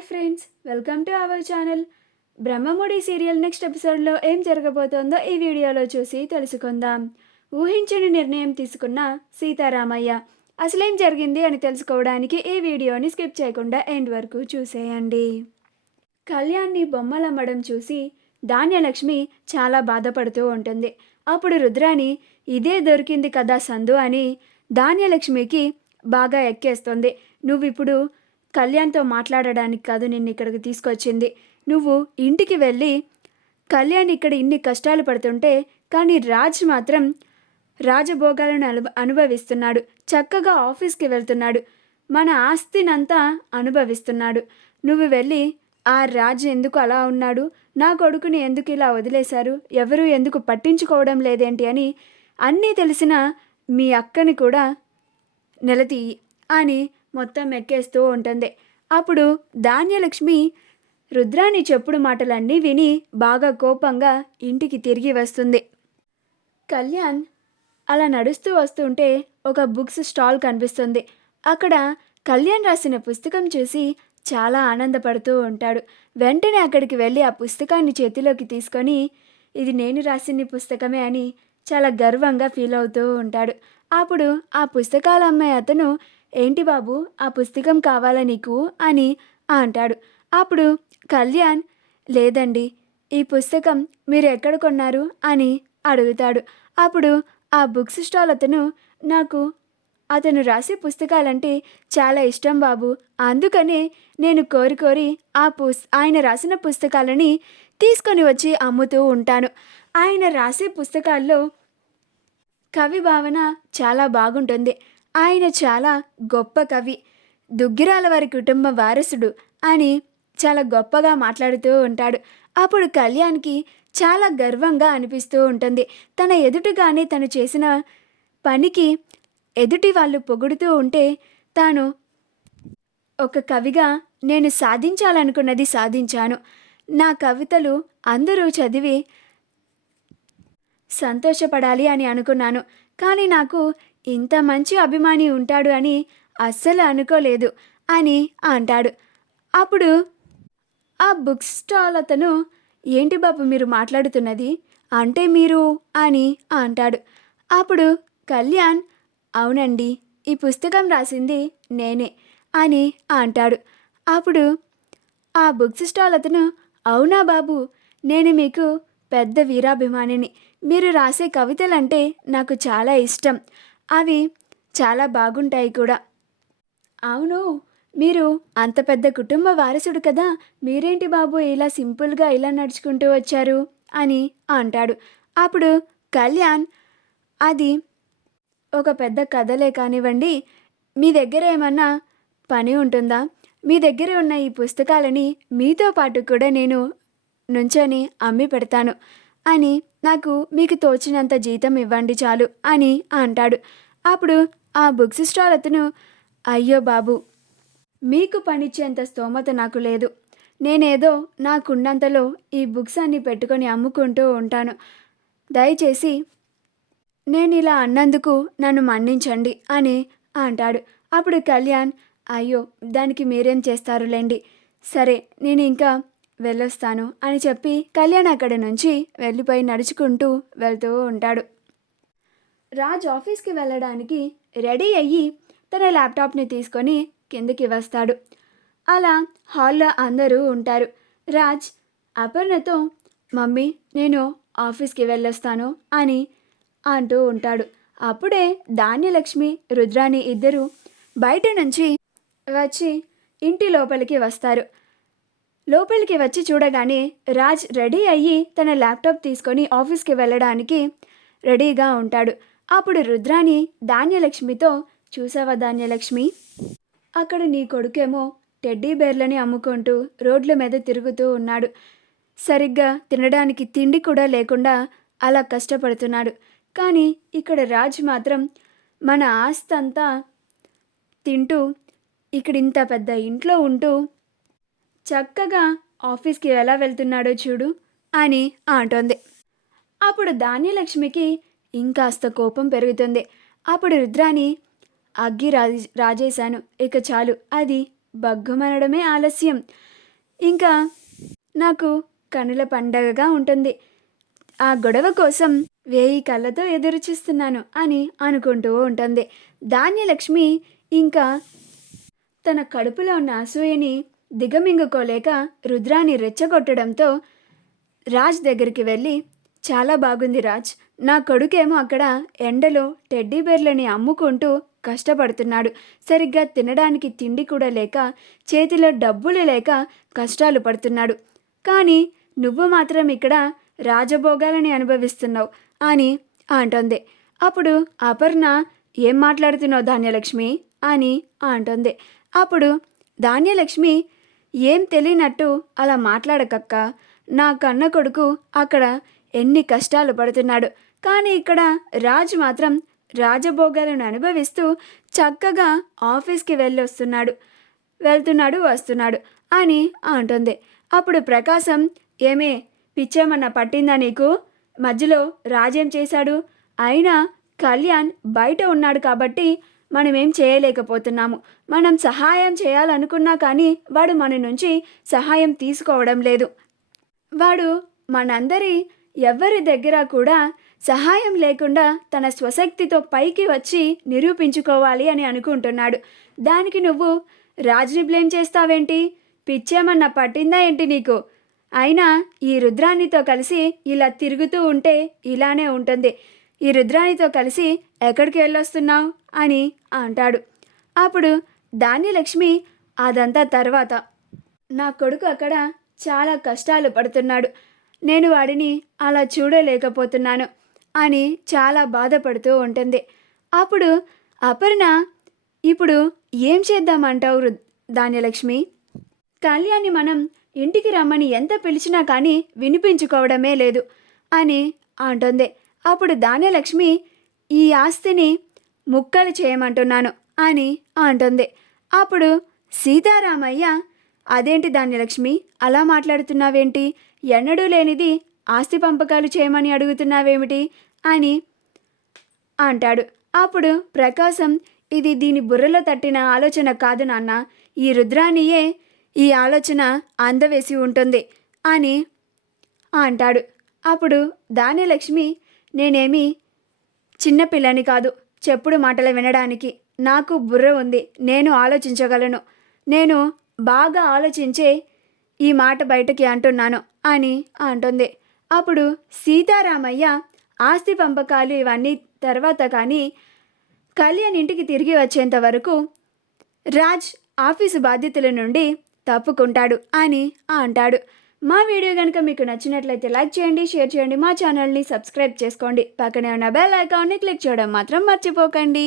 Hi friends, welcome to our channel. Brahmamudi serial next ఎపిసోడ్లో ఏం జరగబోతోందో ఈ వీడియోలో చూసి తెలుసుకుందాం. ఊహించని నిర్ణయం తీసుకున్న సీతారామయ్య. అసలేం జరిగింది అని తెలుసుకోవడానికి ఈ వీడియోని స్కిప్ చేయకుండా ఎండ్ వరకు చూసేయండి. కళ్యాణ్ని బొమ్మలమ్మడం చూసి ధాన్యలక్ష్మి చాలా బాధపడుతూ ఉంటుంది. అప్పుడు రుద్రాని ఇదే దొరికింది కదా సందు అని ధాన్యలక్ష్మికి బాగా ఎక్కేస్తుంది. నువ్విప్పుడు కళ్యాణ్తో మాట్లాడడానికి కాదు నిన్ను ఇక్కడికి తీసుకొచ్చింది. నువ్వు ఇంటికి వెళ్ళి కళ్యాణ్ ఇక్కడ ఇన్ని కష్టాలు పడుతుంటే కానీ రాజ్ మాత్రం రాజభోగాలను అనుభవిస్తున్నాడు. చక్కగా ఆఫీస్కి వెళ్తున్నాడు. మన ఆస్తినంతా అనుభవిస్తున్నాడు. నువ్వు వెళ్ళి ఆ రాజ్ ఎందుకు అలా ఉన్నాడు, నా కొడుకుని ఎందుకు ఇలా వదిలేశారు, ఎవరు ఎందుకు పట్టించుకోవడం లేదేంటి అని అన్నీ తెలిసిన మీ అక్కని కూడా నిలదీయి అని మొత్తం ఎక్కేస్తూ ఉంటుంది. అప్పుడు ధాన్యలక్ష్మి రుద్రాని చెప్పుడు మాటలన్నీ విని బాగా కోపంగా ఇంటికి తిరిగి వస్తుంది. కళ్యాణ్ అలా నడుస్తూ వస్తుంటే ఒక బుక్స్ స్టాల్ కనిపిస్తుంది. అక్కడ కళ్యాణ్ రాసిన పుస్తకం చూసి చాలా ఆనందపడుతూ ఉంటాడు. వెంటనే అక్కడికి వెళ్ళి ఆ పుస్తకాన్ని చేతిలోకి తీసుకొని ఇది నేను రాసిన పుస్తకమే అని చాలా గర్వంగా ఫీల్ అవుతూ ఉంటాడు. అప్పుడు ఆ పుస్తకాల అమ్మాయి అతను ఏంటి బాబు ఆ పుస్తకం కావాలా నీకు అని అంటాడు. అప్పుడు కళ్యాణ్ లేదండి, ఈ పుస్తకం మీరు ఎక్కడ కొన్నారు అని అడుగుతాడు. అప్పుడు ఆ బుక్స్ స్టాల్ అతను నాకు అతను రాసే పుస్తకాలంటే చాలా ఇష్టం బాబు, అందుకనే నేను కోరి కోరి ఆయన రాసిన పుస్తకాలని తీసుకొని వచ్చి అమ్ముతూ ఉంటాను. ఆయన రాసే పుస్తకాల్లో కవి భావన చాలా బాగుంటుంది. ఆయన చాలా గొప్ప కవి, దుగ్గిరాల వారి కుటుంబ వారసుడు అని చాలా గొప్పగా మాట్లాడుతూ ఉంటాడు. అప్పుడు కళ్యాణ్కి చాలా గర్వంగా అనిపిస్తూ ఉంటుంది. తన ఎదుటిగానే తను చేసిన పనికి ఎదుటి వాళ్ళు పొగుడుతూ ఉంటే తాను ఒక కవిగా నేను సాధించాలనుకున్నది సాధించాను, నా కవితలు అందరూ చదివి సంతోషపడాలి అని అనుకున్నాను, కానీ నాకు ఇంత మంచి అభిమాని ఉంటాడు అని అస్సలు అనుకోలేదు అని అంటాడు. అప్పుడు ఆ బుక్ స్టాల్ అతను ఏంటి బాబు మీరు మాట్లాడుతున్నది అంటే మీరు అని అంటాడు. అప్పుడు కళ్యాణ్ అవునండి, ఈ పుస్తకం రాసింది నేనే అని అంటాడు. అప్పుడు ఆ బుక్స్ స్టాల్ అతను అవునా బాబు, నేను మీకు పెద్ద వీరాభిమానిని, మీరు రాసే కవితలంటే నాకు చాలా ఇష్టం, అవి చాలా బాగుంటాయి కూడా. అవును, మీరు అంత పెద్ద కుటుంబ వారసుడు కదా, మీరేంటి బాబు ఇలా సింపుల్గా ఇలా నడుచుకుంటూ వచ్చారు అని అంటాడు. అప్పుడు కళ్యాణ్ అది ఒక పెద్ద కథలే కానివ్వండి, మీ దగ్గర ఏమన్నా పని ఉంటుందా, మీ దగ్గర ఉన్న ఈ పుస్తకాలని మీతో పాటు కూడా నేను నుంచొని అమ్మి పెడతాను అని నాకు మీకు తోచినంత జీతం ఇవ్వండి చాలు అని అంటాడు. అప్పుడు ఆ బుక్స్ స్టాల్ అతను అయ్యో బాబు, మీకు పనిచ్చేంత స్తోమత నాకు లేదు, నేనేదో నాకున్నంతలో ఈ బుక్స్ అన్ని పెట్టుకొని అమ్ముకుంటూ ఉంటాను, దయచేసి నేను ఇలా అన్నందుకు నన్ను మన్నించండి అని అంటాడు. అప్పుడు కళ్యాణ్ అయ్యో దానికి మీరేం చేస్తారులేండి, సరే నేను ఇంకా వెళ్ళొస్తాను అని చెప్పి కళ్యాణ్ అక్కడి నుంచి వెళ్ళిపోయి నడుచుకుంటూ వెళ్తూ ఉంటాడు. రాజ్ ఆఫీస్కి వెళ్ళడానికి రెడీ అయ్యి తన ల్యాప్టాప్ని తీసుకొని కిందికి వస్తాడు. అలా హాల్లో అందరూ ఉంటారు. రాజ్ అపర్ణతో మమ్మీ నేను ఆఫీస్కి వెళ్ళొస్తాను అని అంటూ ఉంటాడు. అప్పుడే ధాన్యలక్ష్మి రుద్రాని ఇద్దరు బయట నుంచి వచ్చి ఇంటి లోపలికి వస్తారు. లోపలికి వచ్చి చూడగానే రాజ్ రెడీ అయ్యి తన ల్యాప్టాప్ తీసుకొని ఆఫీస్కి వెళ్ళడానికి రెడీగా ఉంటాడు. అప్పుడు రుద్రాని ధాన్యలక్ష్మితో చూసావా ధాన్యలక్ష్మి, అక్కడ నీ కొడుకేమో టెడ్డీ బేర్లని అమ్ముకుంటూ రోడ్ల మీద తిరుగుతూ ఉన్నాడు, సరిగ్గా తినడానికి తిండి కూడా లేకుండా అలా కష్టపడుతున్నాడు, కానీ ఇక్కడ రాజ్ మాత్రం మన ఆస్తంతా తింటూ ఇక్కడ ఇంత పెద్ద ఇంట్లో ఉంటూ చక్కగా ఆఫీస్కి ఎలా వెళ్తున్నాడో చూడు అని అంటోంది. అప్పుడు ధాన్యలక్ష్మికి ఇంకాస్త కోపం పెరుగుతుంది. అప్పుడు రుద్రాని రాజేశాను, ఇక చాలు, అది బగ్గుమనడమే ఆలస్యం. ఇంకా నాకు కనుల పండగగా ఉంటుంది. ఆ గొడవ కోసం 1000 కళ్ళతో ఎదురు చూస్తున్నాను అని అనుకుంటూ ఉంటుంది. ధాన్యలక్ష్మి ఇంకా తన కడుపులో ఉన్న అసూయని దిగమింగుకోలేక రుద్రాని రెచ్చగొట్టడంతో రాజ్ దగ్గరికి వెళ్ళి, చాలా బాగుంది రాజ్, నా కొడుకేమో అక్కడ ఎండలో టెడ్డీ బేర్లని అమ్ముకుంటూ కష్టపడుతున్నాడు. సరిగ్గా తినడానికి తిండి కూడా లేక, చేతిలో డబ్బులు లేక కష్టాలు పడుతున్నాడు. కానీ నువ్వు మాత్రం ఇక్కడ రాజభోగాలని అనుభవిస్తున్నావు అని అంటుంది. అప్పుడు అపర్ణ, ఏం మాట్లాడుతున్నావు ధాన్యలక్ష్మి అని అంటుంది. అప్పుడు ధాన్యలక్ష్మి, ఏం తెలియనట్టు అలా మాట్లాడకక్క, నా కన్న కొడుకు అక్కడ ఎన్ని కష్టాలు పడుతున్నాడు, కానీ ఇక్కడ రాజు మాత్రం రాజభోగాలను అనుభవిస్తూ చక్కగా ఆఫీస్కి వెళ్తున్నాడు వస్తున్నాడు అని అంటుంది. అప్పుడు ప్రకాశం, ఏమే పిచ్చేమన్నా పట్టిందా నీకు? మధ్యలో రాజేం చేశాడు? అయినా కళ్యాణ్ బయట ఉన్నాడు కాబట్టి మనమేం చేయలేకపోతున్నాము. మనం సహాయం చేయాలనుకున్నా కానీ వాడు మన నుంచి సహాయం తీసుకోవడం లేదు. వాడు మనందరి ఎవ్వరి దగ్గర కూడా సహాయం లేకుండా తన స్వశక్తితో పైకి వచ్చి నిరూపించుకోవాలి అని అనుకుంటున్నాడు. దానికి నువ్వు రాజ్ని బ్లేమ్ చేస్తావేంటి? పిచ్చేమన్నా పట్టిందా ఏంటి నీకు? అయినా ఈ రుద్రానితో కలిసి ఇలా తిరుగుతూ ఉంటే ఇలానే ఉంటుంది. ఈ రుద్రానితో కలిసి ఎక్కడికి వెళ్ళొస్తున్నావు అని అంటాడు. అప్పుడు ధాన్యలక్ష్మి, అదంతా తర్వాత, నా కొడుకు అక్కడ చాలా కష్టాలు పడుతున్నాడు, నేను వాడిని అలా చూడలేకపోతున్నాను అని చాలా బాధపడుతూ ఉంటుంది. అప్పుడు అపర్ణ, ఇప్పుడు ఏం చేద్దామంటావు ధాన్యలక్ష్మి? కళ్యాణ్ని మనం ఇంటికి రమ్మని ఎంత పిలిచినా కానీ వినిపించుకోవడమే లేదు అని అంటుంది. అప్పుడు ధాన్యలక్ష్మి, ఈ ఆస్తిని ముక్కలు చేయమంటున్నాను అని అంటుంది. అప్పుడు సీతారామయ్య, అదేంటి ధాన్యలక్ష్మి అలా మాట్లాడుతున్నావేంటి? ఎన్నడూ లేనిది ఆస్తి పంపకాలు చేయమని అడుగుతున్నావేమిటి అని అంటాడు. అప్పుడు ప్రకాశం, ఇది దీని బుర్రలో తట్టిన ఆలోచన కాదు నాన్న, ఈ రుద్రానియే ఈ ఆలోచన అందవేసి ఉంటుంది అని అంటాడు. అప్పుడు ధాన్యలక్ష్మి, నేనేమి చిన్నపిల్లని కాదు చెప్పుడు మాటలు వినడానికి, నాకు బుర్ర ఉంది, నేను ఆలోచించగలను, నేను బాగా ఆలోచించే ఈ మాట బయటకి అంటున్నాను అని అంటుంది. అప్పుడు సీతారామయ్య, ఆస్తి పంపకాలు ఇవన్నీ తర్వాత కానీ కళ్యాణ్ ఇంటికి తిరిగి వచ్చేంత వరకు రాజ్ ఆఫీసు బాధ్యతల నుండి తప్పుకుంటాడు అని అంటాడు. మా వీడియో కనుక మీకు నచ్చినట్లయితే లైక్ చేయండి, షేర్ చేయండి, మా ఛానల్ని సబ్స్క్రైబ్ చేసుకోండి, పక్కనే ఉన్న బెల్ ఐకాన్ని క్లిక్ చేయడం మాత్రం మర్చిపోకండి.